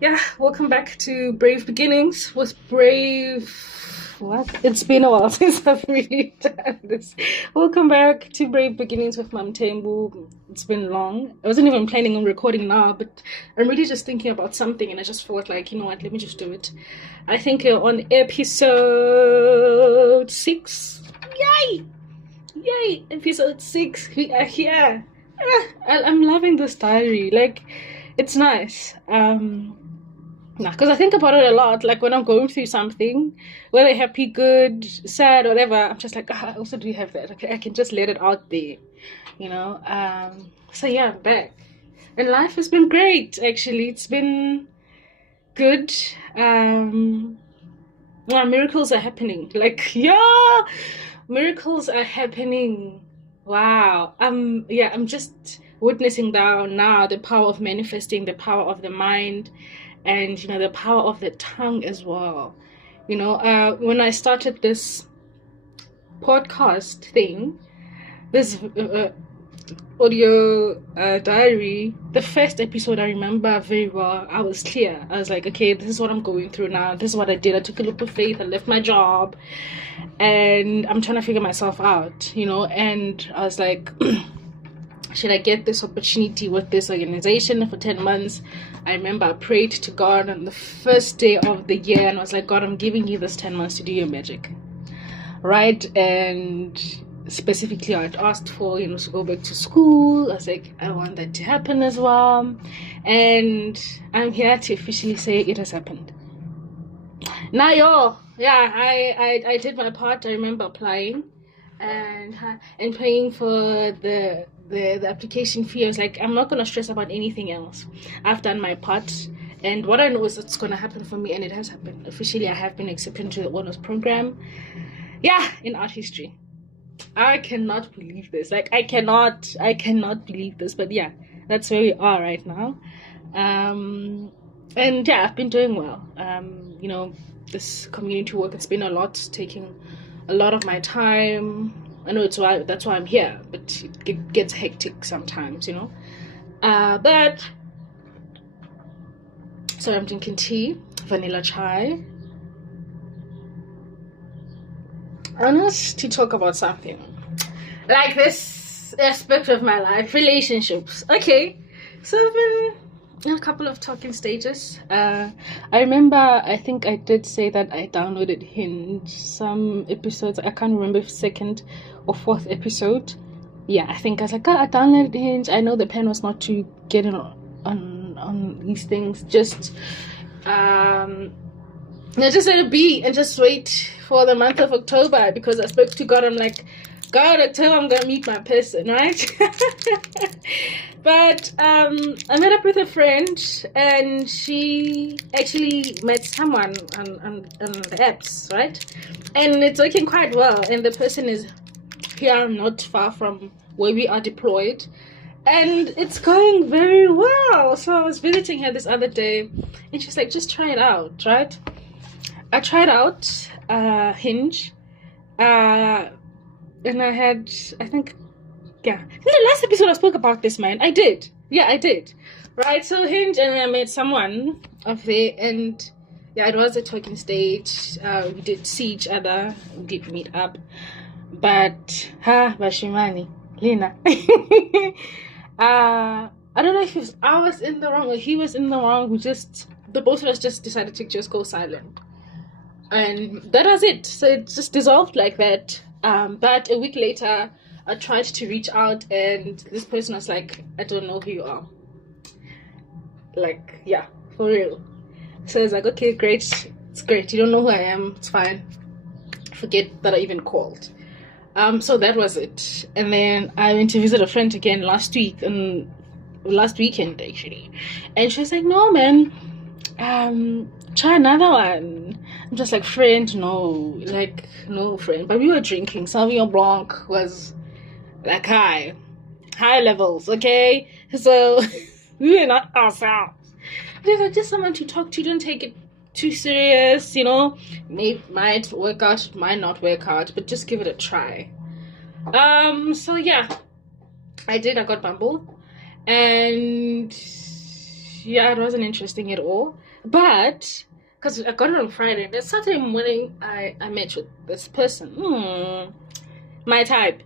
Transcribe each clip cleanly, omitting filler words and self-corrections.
Yeah, welcome back to Brave Beginnings with Brave. What? It's been a while since I've really done this. Welcome back to Brave Beginnings with Mam Tembu. It's been long. I wasn't even planning on recording now, but I'm really just thinking about something and I just thought, like, you know what, let me just do it. I think on episode 6. Yay! Yay! Episode 6. We are here. I'm loving this diary. Like, it's nice. Nah, because I think about it a lot. Like when I'm going through something, whether happy, good, sad, whatever, I'm just like, I also do have that. Okay, I can just let it out there, you know. So yeah, I'm back, and life has been great. Actually, it's been good. Yeah, miracles are happening. Like yeah, miracles are happening. Wow. Yeah, I'm just witnessing now the power of manifesting, the power of the mind, and the power of the tongue as well. When I started this podcast thing, this audio diary, the first episode I remember very well. I was clear. I was like, okay, this is what I'm going through now. This is what I did. I took a leap of faith. I left my job and I'm trying to figure myself out, and I was like, should I get this opportunity with this organization for 10 months? I remember I prayed to God on the first day of the year and I was like, God, I'm giving you this 10 months to do your magic, right? And specifically I'd asked for to go back to school. I was like, I want that to happen as well, and I'm here to officially say it has happened. Now I did my part. I remember applying and paying for the application fee. I was like, I'm not gonna stress about anything else. I've done my part, and what I know is it's gonna happen for me, and it has happened. Officially, I have been accepted into the honors program. Yeah, in art history. I cannot believe this. Like, I cannot believe this. But yeah, that's where we are right now. And yeah, I've been doing well. This community work, it's been a lot, taking a lot of my time. I know that's why I'm here, but it gets hectic sometimes, but so I'm drinking tea, vanilla chai. I want to talk about something like this aspect of my life, relationships. Okay, so I've been in a couple of talking stages. I remember, I think I did say that I downloaded Hinge, some episodes. I can't remember if second or fourth episode. Yeah, I think I was like, I downloaded Hinge. I know the plan was not to get in on these things. Just I just let it be and just wait for the month of October, because I spoke to God. I'm like, God, October I'm gonna meet my person, right? But I met up with a friend and she actually met someone on the apps, right? And it's working quite well, and the person is here not far from where we are deployed, and it's going very well. So I was visiting her this other day and she's like, just try it out, right? I tried out Hinge, and I had, I think, yeah, in the last episode I spoke about this, man. I did. Yeah, I did. Right, so Hinge, and I met someone of there, and yeah, it was a talking stage. We did see each other, we did meet up, but Bashimani, Lina. I don't know if I was in the wrong or he was in the wrong. The both of us just decided to just go silent. And that was it. So it just dissolved like that. But a week later, I tried to reach out, and this person was like, I don't know who you are. Like, yeah, for real. So I was like, okay, great. It's great. You don't know who I am. It's fine. Forget that I even called. So that was it. And then I went to visit a friend again last weekend actually. And she was like, no, man, try another one. I'm just like, friend, no, friend. But we were drinking. Sauvignon Blanc was like high levels, okay? So we were not ourselves. There's just someone to talk to. Don't take it too serious, might work out, might not work out, but just give it a try. So yeah, I got Bumble, and yeah, it wasn't interesting at all. But because I got it on Friday, then Saturday morning I met with this person. My type.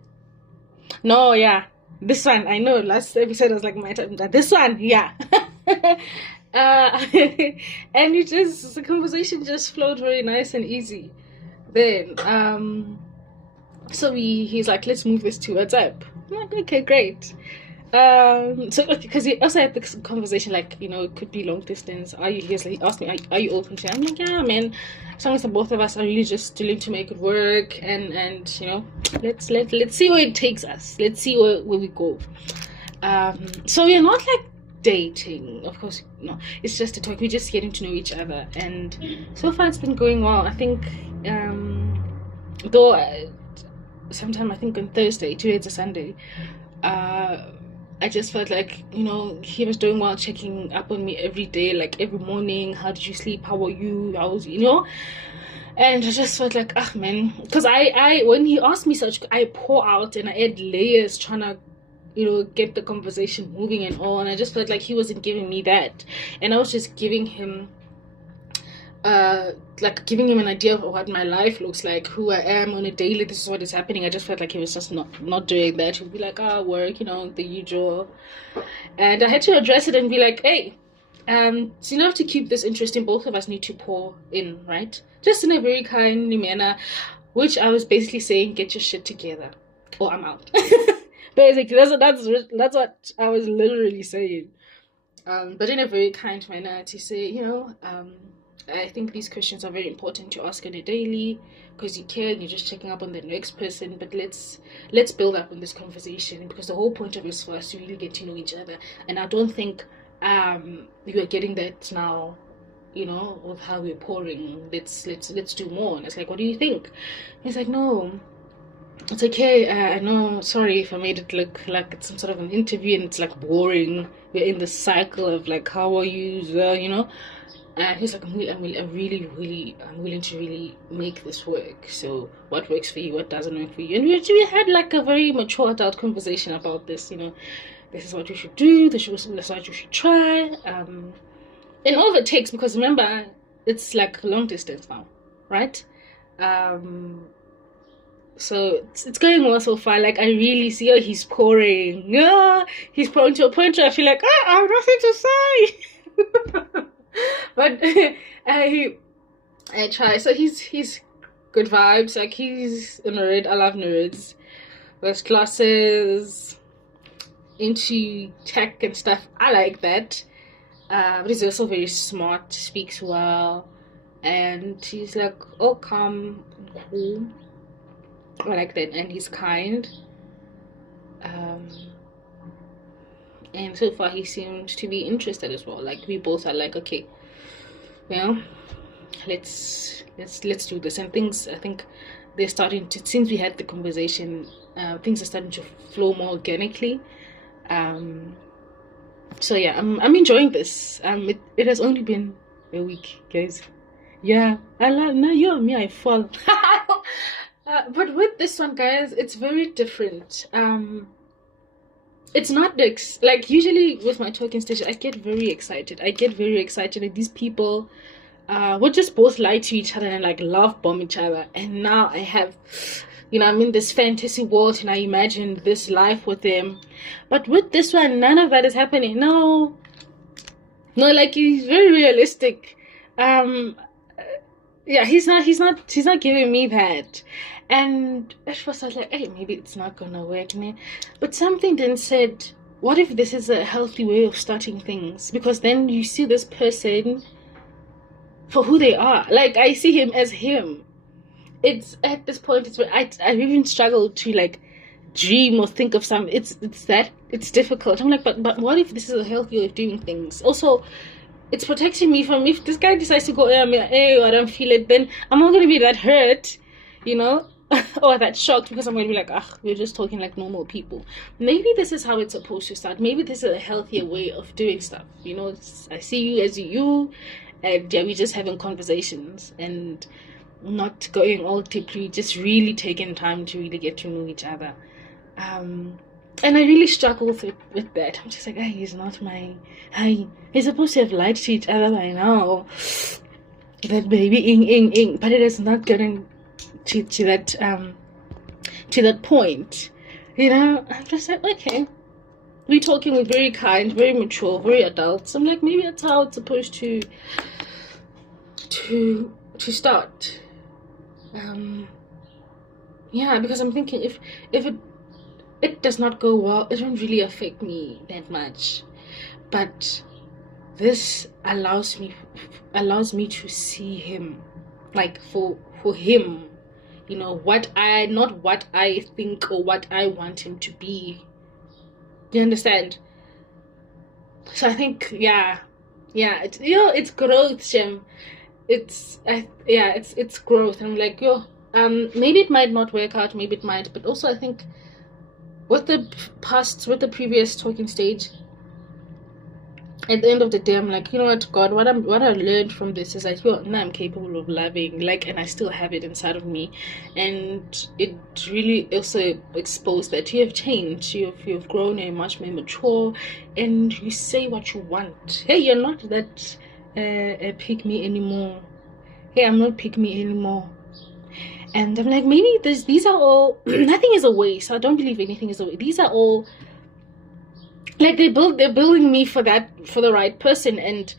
No, yeah. This one, I know last episode was like my type. This one, yeah. And the conversation just flowed very nice and easy. Then, so he's like, let's move this to WhatsApp. I'm like, okay, great. So because he also had this conversation, like, it could be long distance. He asked me, are you open to it? I'm like, yeah, man. As long as the both of us are really just willing to make it work, and let's see where it takes us. Let's see where we go. So we're not like dating, of course. No, it's just a talk. We're just getting to know each other, and so far it's been going well. I think, though, sometime I think on Thursday, today it's a Sunday. I just felt like, he was doing well, checking up on me every day, like every morning. How did you sleep? How are you? I was, and I just felt like, man, because I when he asked me such, I pour out and I add layers trying to, get the conversation moving and all. And I just felt like he wasn't giving me that, and I was just giving him giving him an idea of what my life looks like, who I am on a daily. This is what is happening. I just felt like he was just not doing that. He'd be like, work, the usual. And I had to address it and be like, hey, so in order to keep this interesting, both of us need to pour in, right? Just in a very kind manner, which I was basically saying, get your shit together or I'm out. Basically, that's what I was literally saying. But in a very kind manner, to say, I think these questions are very important to ask on a daily, because you care and you're just checking up on the next person. But let's build up on this conversation, because the whole point of it is for us to really get to know each other. And I don't think you are getting that now, with how we're pouring. Let's do more. And it's like, what do you think? He's like, no, it's okay. I know. Sorry if I made it look like it's some sort of an interview and it's like boring. We're in the cycle of like, how are you? He's like, I'm willing to really make this work. So what works for you, what doesn't work for you? And we had like a very mature adult conversation about this. This is what you should do. This is what you should try. And all it takes, because remember, it's like long distance now, right? So it's going well so far. Like, I really see he's pouring. Yeah, he's pouring to a point where I feel like, I have nothing to say. But I try. So he's good vibes. Like, he's a nerd. I love nerds. There's classes into tech and stuff. I like that. But he's also very smart, speaks well, and he's like all calm and cool. I like that, and he's kind. And so far he seemed to be interested as well. Like, we both are like, okay, let's do this. And things, I think they're starting to, since we had the conversation, things are starting to flow more organically. So yeah, I'm enjoying this. It has only been a week, guys. Yeah, I love, now you and me, I fall. But with this one, guys, it's very different. It's not like usually with my talking stage, I get very excited. And these people would just both lie to each other and like love bomb each other. And now I have, I'm in this fantasy world and I imagine this life with them. But with this one, none of that is happening. No, like, he's very realistic. Yeah, he's not giving me that. And at first I was like, hey, maybe it's not gonna work, man. But something then said, what if this is a healthy way of starting things? Because then you see this person for who they are. Like, I see him as him. It's at this point, it's I've even struggled to like dream or think of some. It's difficult. I'm like, but what if this is a healthy way of doing things? Also, it's protecting me from, if this guy decides to go, I don't feel it, then I'm not gonna be that hurt, or that shocked, because I'm gonna be like, we're just talking like normal people. Maybe this is how it's supposed to start. Maybe this is a healthier way of doing stuff. I see you as you, and yeah, we're just having conversations and not going all deeply, just really taking time to really get to know each other. And I really struggle with that. I'm just like, hey, he's not my, hey, he's supposed to have lied to each other by now. That baby, ing, but it is not getting to that point. You know, I'm just like, okay, we're talking with very kind, very mature, very adults. I'm like, maybe that's how it's supposed to start. Yeah, because I'm thinking if it does not go well, it won't really affect me that much. But this allows me to see him, like for him, you know, not what I think or what I want him to be. You understand? So I think, yeah, it's, you know, it's growth, Shem. It's growth. And I'm like, yo, maybe it might not work out, maybe it might, but also I think with the previous talking stage, at the end of the day, I'm like, you know what, God, what I learned from this is that, yo, now I'm capable of loving, like, and I still have it inside of me. And it really also exposed that you have changed, you've grown, you're much more mature, and you say what you want. Hey, you're not that pick me anymore. Hey, I'm not pick me anymore. And I'm like, maybe these are all nothing is a waste. I don't believe anything is a waste. These are all, like, they're building me for the right person. And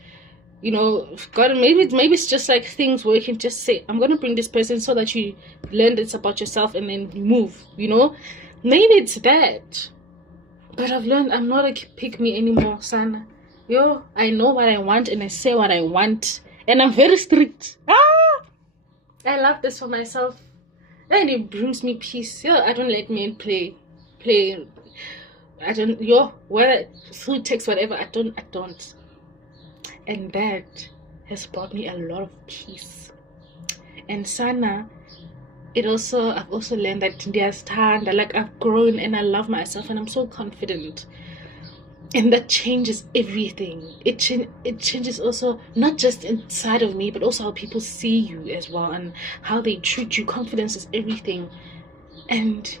you know, God, maybe it's just like things where you can just say, I'm gonna bring this person so that you learn this about yourself and then you move, you know. Maybe it's that, but I've learned I'm not a pick me anymore, son. Yo, I know what I want and I say what I want, and I'm very strict. I love this for myself, and it brings me peace. Yo, I don't let men play. I don't, yo, whether through text, whatever, I don't. And that has brought me a lot of peace. And Sana, I've also learned that there's time that, like, I've grown and I love myself and I'm so confident. And that changes everything. It changes also, not just inside of me, but also how people see you as well and how they treat you. Confidence is everything. And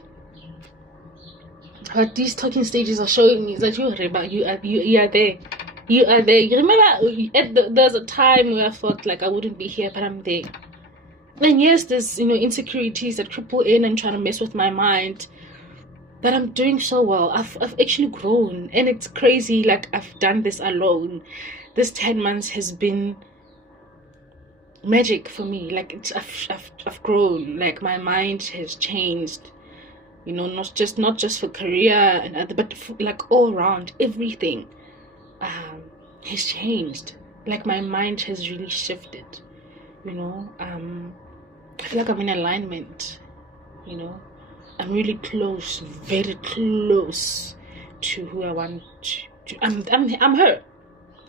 what these talking stages are showing me is that you are there. You are there. You remember there's a time where I thought like I wouldn't be here, but I'm there. And yes, there's, you know, insecurities that cripple in and try to mess with my mind. But I'm doing so well. I've actually grown, and it's crazy. Like, I've done this alone. This 10 months has been magic for me. Like, I've grown. Like, my mind has changed. You know, not just for career and other, but like all around, everything has changed. Like, my mind has really shifted. You know, I feel like I'm in alignment. You know, I'm really close, very close to who I want to. I'm her.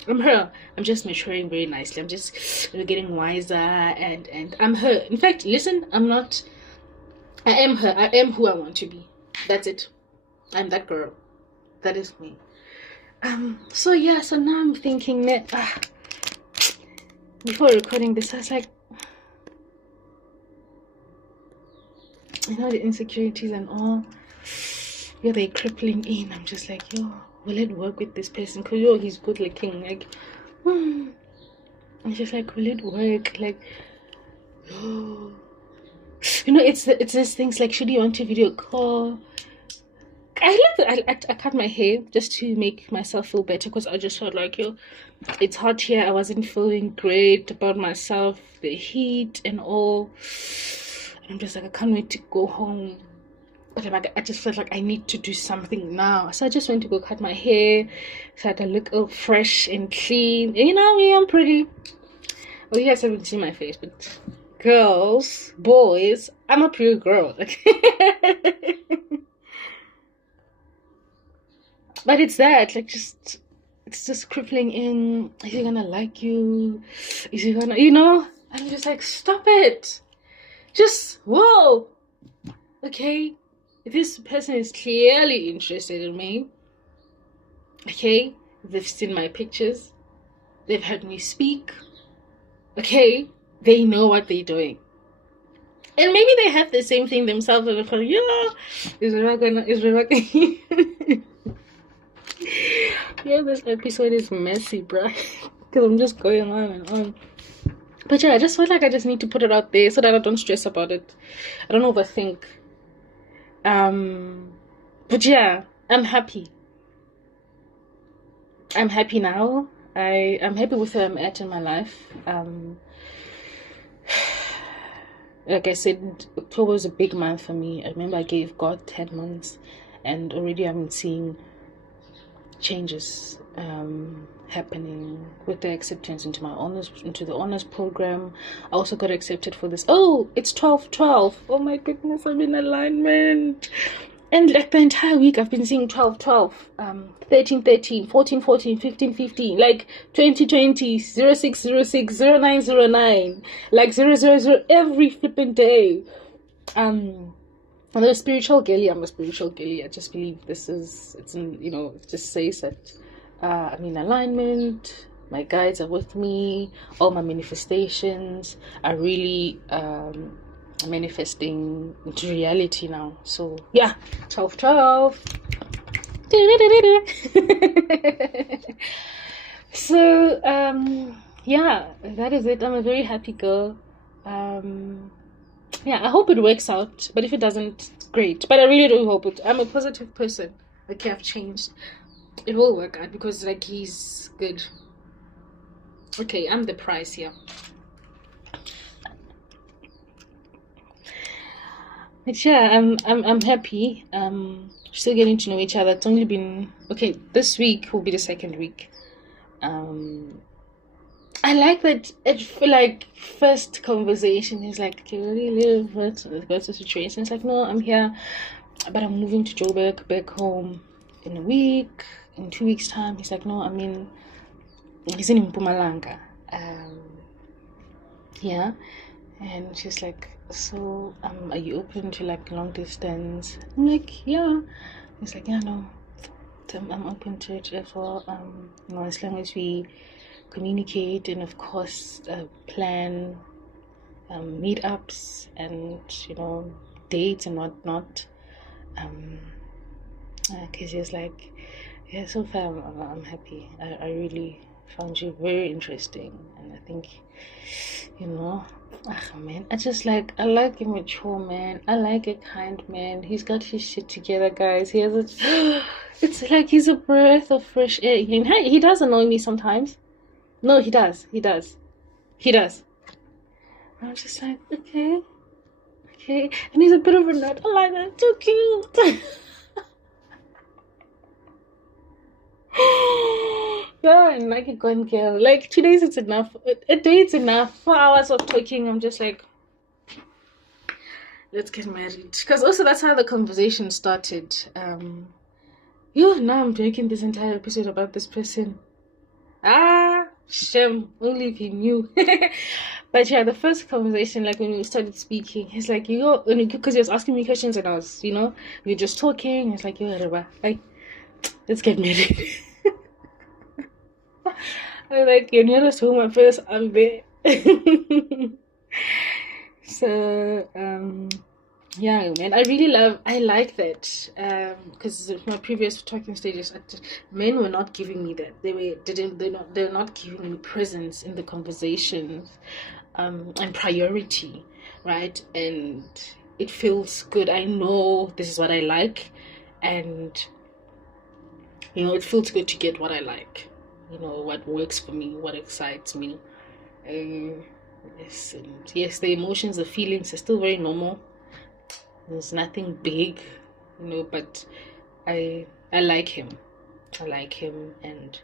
I'm her. I'm just maturing very nicely. I'm just getting wiser, and I'm her. In fact, listen, I'm not. I am her. I am who I want to be. That's it. I'm that girl. That is me. So yeah. So now I'm thinking that before recording this, I was like, you know, the insecurities and all, yeah, they're crippling in. I'm just like, yo, will it work with this person? Because, yo, he's good looking. Like, I'm just like, will it work? Like, yo, you know, it's these things like, should you want to video call? I cut my hair just to make myself feel better, because I just felt like, yo, it's hot here. I wasn't feeling great about myself, the heat and all. I'm just like, I can't wait to go home. But I just felt like I need to do something now. So I just went to go cut my hair so that I look all fresh and clean. And you know me, I'm pretty. Well, you guys haven't seen my face, but girls, boys, I'm a pretty girl. But it's that, like, it's just crippling in. Is he gonna like you? Is he gonna, you know? I'm just like, stop it. Just, whoa, okay, this person is clearly interested in me, okay, they've seen my pictures, they've heard me speak, okay, they know what they're doing. And maybe they have the same thing themselves. And they're like, yeah, is Rebecca. Yeah, this episode is messy, bruh. Because I'm just going on and on. But yeah, I just feel like I just need to put it out there so that I don't stress about it. I don't overthink. But yeah, I'm happy. I'm happy now. I'm happy with where I'm at in my life. Like I said, October was a big month for me. I remember I gave God 10 months, and already I'm seeing changes happening with the acceptance into the honors program. I also got accepted for this. Oh, it's 12-12. Oh my goodness, I'm in alignment. And like the entire week I've been seeing 12-12, 13-13, 14-14, 15-15, like 20-20, 06-06, 09-09, like 0-0-0 every flipping day. I'm a spiritual girly. I just believe it just says that I'm in alignment. My guides are with me. All my manifestations are really manifesting into reality now. So yeah, 12-12. So yeah, that is it. I'm a very happy girl. Yeah, I hope it works out, but if it doesn't, great. But I really do hope it. I'm a positive person. Okay, I've changed. It will work out because like he's good. Okay, I'm the prize here. But yeah, I'm happy. Still getting to know each other. It's only been this week will be the second week. I like that. I feel like first conversation is like, okay, where do you live? What's the situation? It's like, no, I'm here, but I'm moving to Joburg, back home in a week. In 2 weeks' time, he's like, no, I mean, he's in Mpumalanga. Yeah, and she's like, so are you open to like long distance? I'm like, yeah. He's like, yeah, no, I'm open to it as well. As long as we communicate and of course plan meetups and dates and whatnot. Because he's like, yeah, so far I'm happy. I really found you very interesting, and I think man, I like a mature man. I like a kind man. He's got his shit together, guys. He has it's like he's a breath of fresh air. He does annoy me sometimes. No, he does. I'm just like, okay. And he's a bit of a nut. I like that. Too cute. Yeah, and like a gun girl. Like 2 days it's enough. A day it's enough. 4 hours of talking. I'm just like, let's get married. Because also that's how the conversation started. Now I'm drinking this entire episode about this person. Shem, only if he knew. But yeah, the first conversation, like when we started speaking, he's like, because he was asking me questions and I was, we were just talking. He's like, Reba, let's get married. I was like, you're nearest home at first, I'm there. So, yeah, man, I like that, because my previous talking stages, men were not giving me that. They're not giving me presence in the conversations, and priority, right? And it feels good. I know this is what I like, and it feels good to get what I like. What works for me, what excites me. Yes, the emotions, the feelings are still very normal. There's nothing big, but I like him. And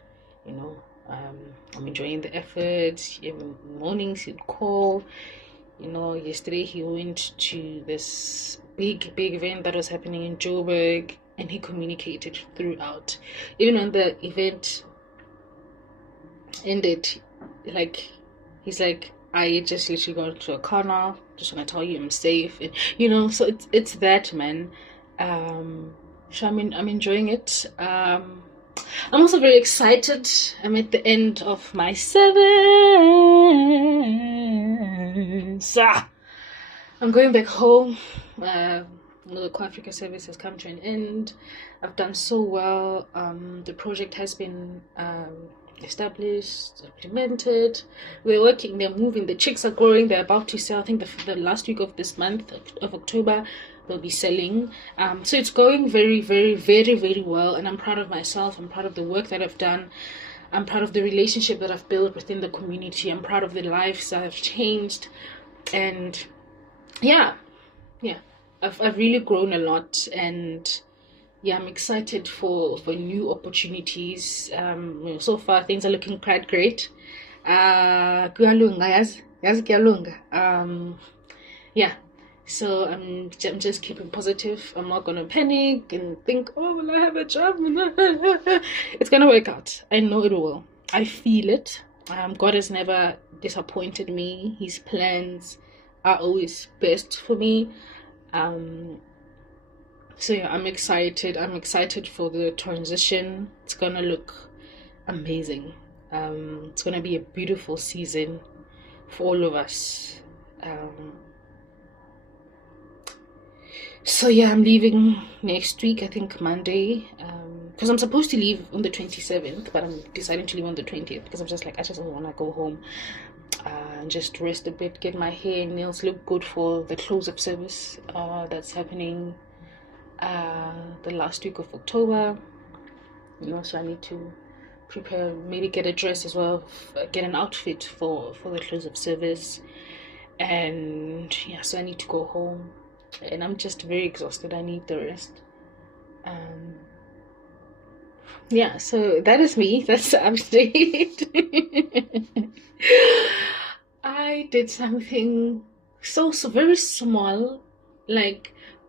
I'm enjoying the effort. In the mornings he'd call. Yesterday he went to this big event that was happening in Joburg, and he communicated throughout. Even when the event ended, like, he's like, I just literally got to a car now. Just want to tell you I'm safe. And, so it's that, man. So I'm enjoying it. I'm also very excited. I'm at the end of my 7. I'm going back home. The Core Africa service has come to an end. I've done so well. The project has been established, implemented. We're working, they're moving, the chicks are growing, they're about to sell. I think the last week of this month of October, they'll be selling. So it's going very, very, very, very well, and I'm proud of myself. I'm proud of the work that I've done. I'm proud of the relationship that I've built within the community. I'm proud of the lives that I've changed. And yeah, I've really grown a lot, and yeah, I'm excited for new opportunities. So far things are looking quite great. Kuyalunga, yazi kuyalunga. Yeah, so I'm just keeping positive. I'm not gonna panic and think, oh, will I have a job? It's gonna work out. I know it will. I feel it. God has never disappointed me. His plans are always best for me. So yeah, I'm excited. I'm excited for the transition. It's gonna look amazing. It's gonna be a beautiful season for all of us. So yeah, I'm leaving next week, I think Monday, because I'm supposed to leave on the 27th, but I'm deciding to leave on the 20th because I'm just like, I just want to go home and just rest a bit, get my hair and nails look good for the close of service that's happening the last week of October. So I need to prepare, maybe get a dress as well, get an outfit for the close of service. And yeah, so I need to go home, and I'm just very exhausted. I need the rest. Yeah, so that is me. That's the update. I did something so very small,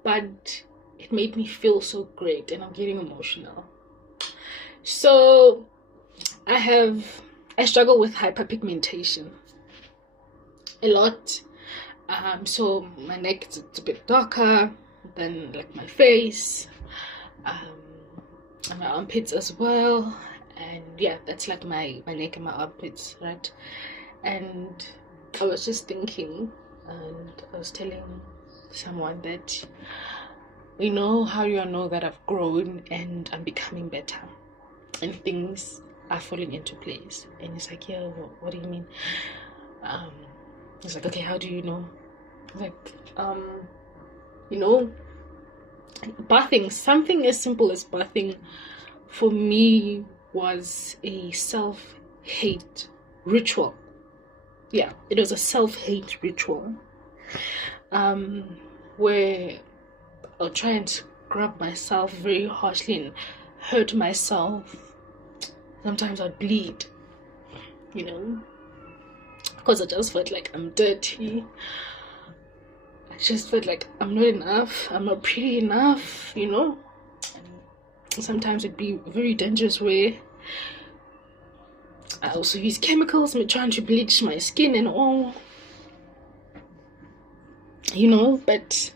but it made me feel so great, and I'm getting emotional. So I struggle with hyperpigmentation a lot. So my neck is a bit darker than like my face, and my armpits as well. And yeah, that's like my neck and my armpits, right? And I was just thinking, and I was telling someone that, you know how you know that I've grown and I'm becoming better and things are falling into place. And it's like, yeah, what do you mean? It's like, okay, how do you know? Like, bathing, something as simple as bathing for me was a self-hate ritual. Yeah, it was a self-hate ritual where I'll try and scrub myself very harshly and hurt myself. Sometimes I'd bleed, because I just felt like I'm dirty. I just felt like I'm not enough, I'm not pretty enough, And sometimes it'd be a very dangerous way. I also use chemicals, I'm trying to bleach my skin and all, but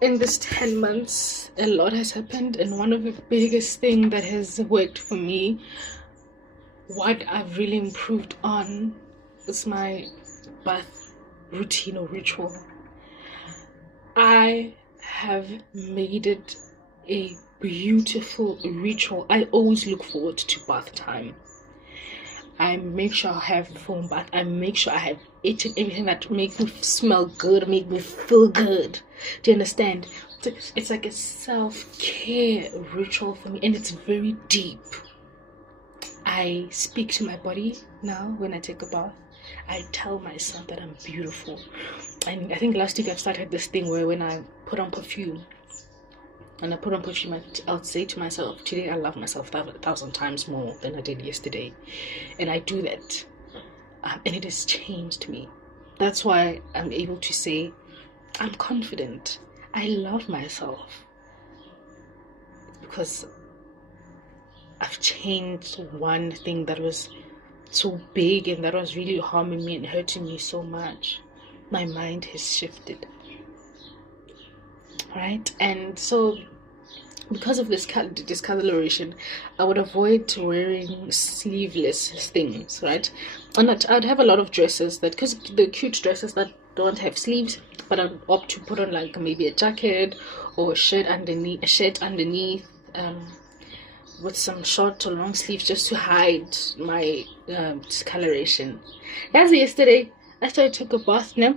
in this 10 months, a lot has happened, and one of the biggest thing that has worked for me, what I've really improved on, is my bath routine or ritual. I have made it a beautiful ritual. I always look forward to bath time. I make sure I have foam bath. I make sure I have each and everything that makes me smell good, make me feel good. Do you understand? It's like a self-care ritual for me, and it's very deep. I speak to my body now when I take a bath. I tell myself that I'm beautiful. And I think last week I started this thing where when I put on perfume, I'll say to myself, today I love myself 1,000 times more than I did yesterday. And I do that. And it has changed me. That's why I'm able to say, I'm confident. I love myself. Because I've changed one thing that was so big and that was really harming me and hurting me so much. My mind has shifted. Right? And so because of this discoloration, I would avoid wearing sleeveless things, right? And I'd have a lot of dresses that, because the cute dresses that don't have sleeves, but I'd opt to put on like maybe a jacket or a shirt underneath, with some short or long sleeves just to hide my discoloration. As yesterday, after I took a bath now,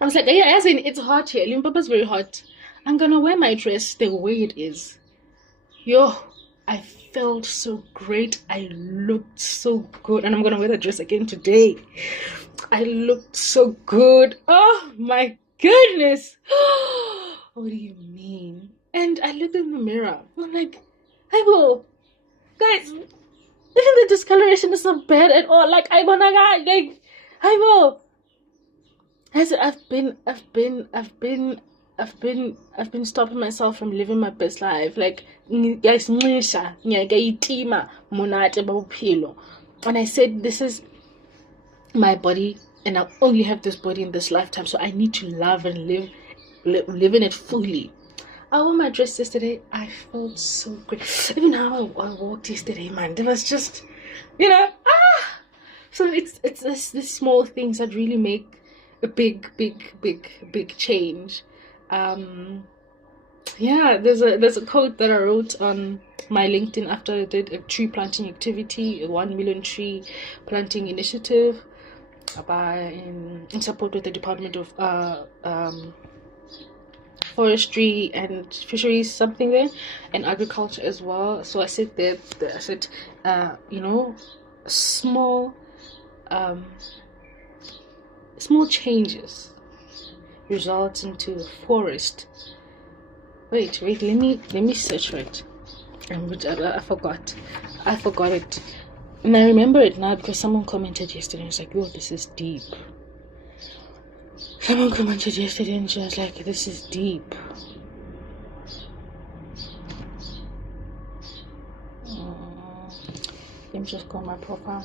I was like, yeah, as in, it's hot here. Limpopo's very hot. I'm gonna wear my dress the way it is. Yo, I felt so great. I looked so good. And I'm gonna wear the dress again today. I looked so good. Oh my goodness. What do you mean? And I looked in the mirror. I'm like, hey, bro, guys, even the discoloration is not bad at all. Like, I wanna like, hey, bro. I've been stopping myself from living my best life. Like, guys, and I said, this is my body, and I only have this body in this lifetime, so I need to love and live in it fully. I wore my dress yesterday. I felt so great. Even how I walked yesterday, man, there was just, So it's this small things that really make a big change. There's a quote that I wrote on my LinkedIn after I did a tree planting activity, a 1 million tree planting initiative in support with the Department of Forestry and Fisheries, something there, and agriculture as well. So I said small changes result into a forest. Wait, let me search for it. I forgot it, and I remember it now because someone commented yesterday. It's like, "Yo, this is deep." Someone commented yesterday and she was like, "This is deep." Let me just go on my profile.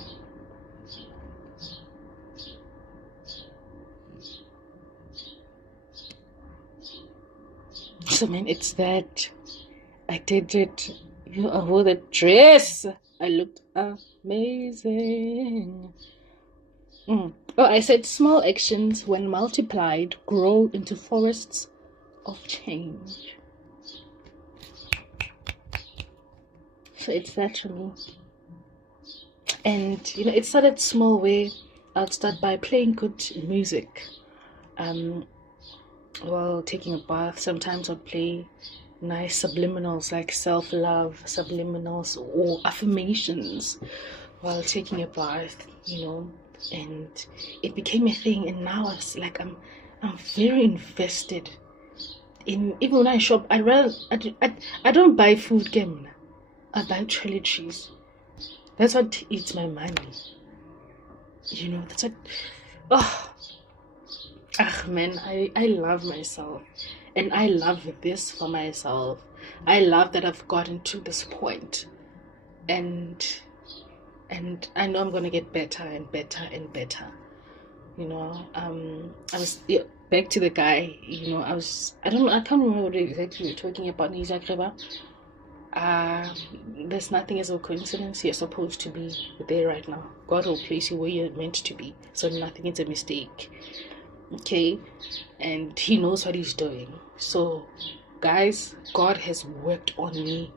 So, man, it's that I did it. I wore the dress. I looked amazing. Oh, I said small actions, when multiplied, grow into forests of change. So it's that for me. And it started small way. I'd start by playing good music. While taking a bath, sometimes I'd play nice subliminals like self-love subliminals or affirmations while taking a bath, and it became a thing. And now it's like I'm very invested in, even when I shop, I don't buy food game. I buy toiletries. That's what eats my money. That's what man, I love myself, and I love this for myself. I love that I've gotten to this point, and I know I'm gonna get better and better and better. I was back to the guy. I can't remember what exactly we were talking about. There's nothing as a coincidence. You're supposed to be there right now. God will place you where you're meant to be, so nothing is a mistake. Okay, and He knows what He's doing. So, guys, God has worked on me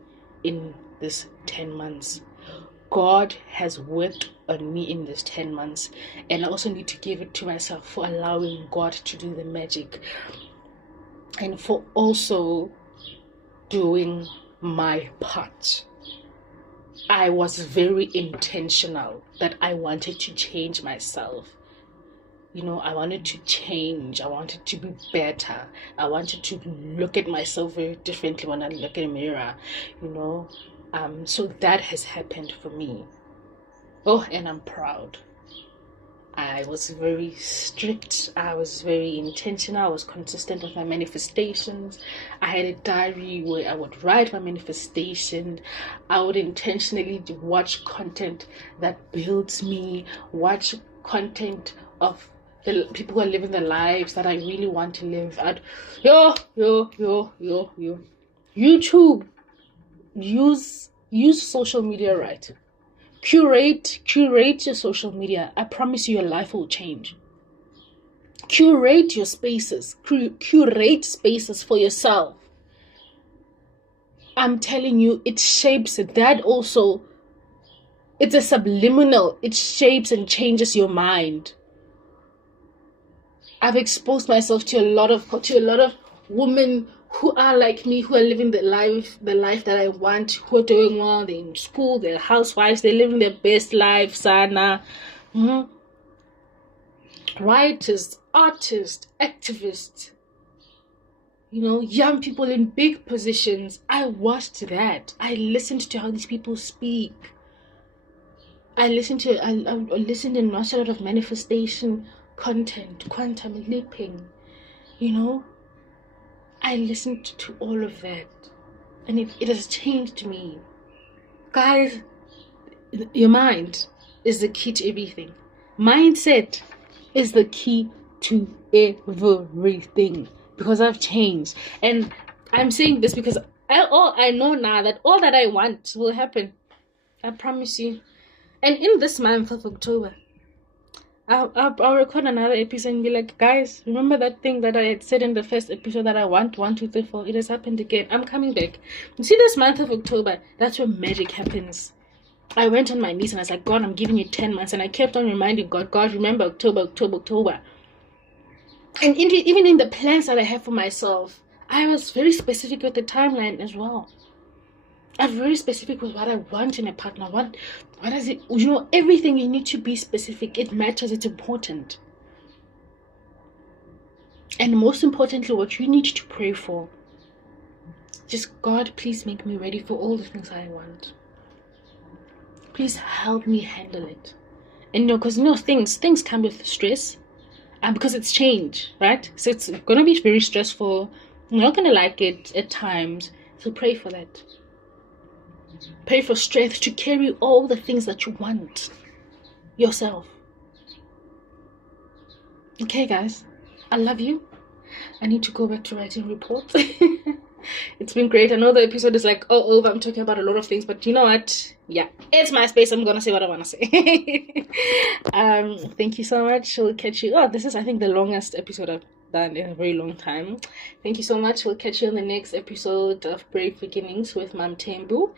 in this 10 months. God has worked on me in this 10 months, and I also need to give it to myself for allowing God to do the magic, and for also doing my part. I was very intentional that I wanted to change myself. I wanted to change. I wanted to be better. I wanted to look at myself very differently when I look in a mirror, so that has happened for me. Oh, and I'm proud. I was very strict. I was very intentional. I was consistent with my manifestations. I had a diary where I would write my manifestation. I would intentionally watch content that builds me, watch content of the people who are living the lives that I really want to live. YouTube, use social media right. Curate your social media. I promise you your life will change. Curate your spaces. Curate spaces for yourself. I'm telling you, it shapes that also. It's a subliminal. It shapes and changes your mind. I've exposed myself to a lot of women who are like me, who are living the life that I want, who are doing well, they're in school, they're housewives, they're living their best life, Sana. Writers, artists, activists, young people in big positions. I watched that. I listened to how these people speak. I listened and watched a lot of manifestation content, quantum leaping, I listened to all of that, and it has changed me. Guys, your mind is the key to everything. Mindset is the key to everything, because I've changed. And I'm saying this because I know now that all that I want will happen. I promise you. And in this month of October, I'll record another episode and be like, guys, remember that thing that I had said in the first episode that I want 1, 2, 3, 4? It has happened again. I'm coming back. You see, this month of October, that's where magic happens. I went on my knees and I was like, God, I'm giving you 10 months. And I kept on reminding God, remember October. And even in the plans that I have for myself, I was very specific with the timeline as well. I'm very specific with what I want in a partner. What does it, everything you need to be specific. It matters, it's important. And most importantly, what you need to pray for, just, God, please make me ready for all the things I want. Please help me handle it. And because things come with stress, and because it's change, right? So it's gonna be very stressful. You're not gonna like it at times. So pray for that. Pray for strength to carry all the things that you want yourself. Okay, guys, I love you. I need to go back to writing reports. It's been great. I know the episode is like all over. I'm talking about a lot of things, but you know what? Yeah, it's my space. I'm gonna say what I wanna say. Thank you so much. We'll catch you. Oh, this is, I think, the longest episode I've done in a very long time. Thank you so much. We'll catch you on the next episode of Brave Beginnings with Mam Tembu.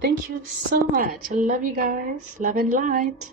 Thank you so much. I love you guys. Love and light.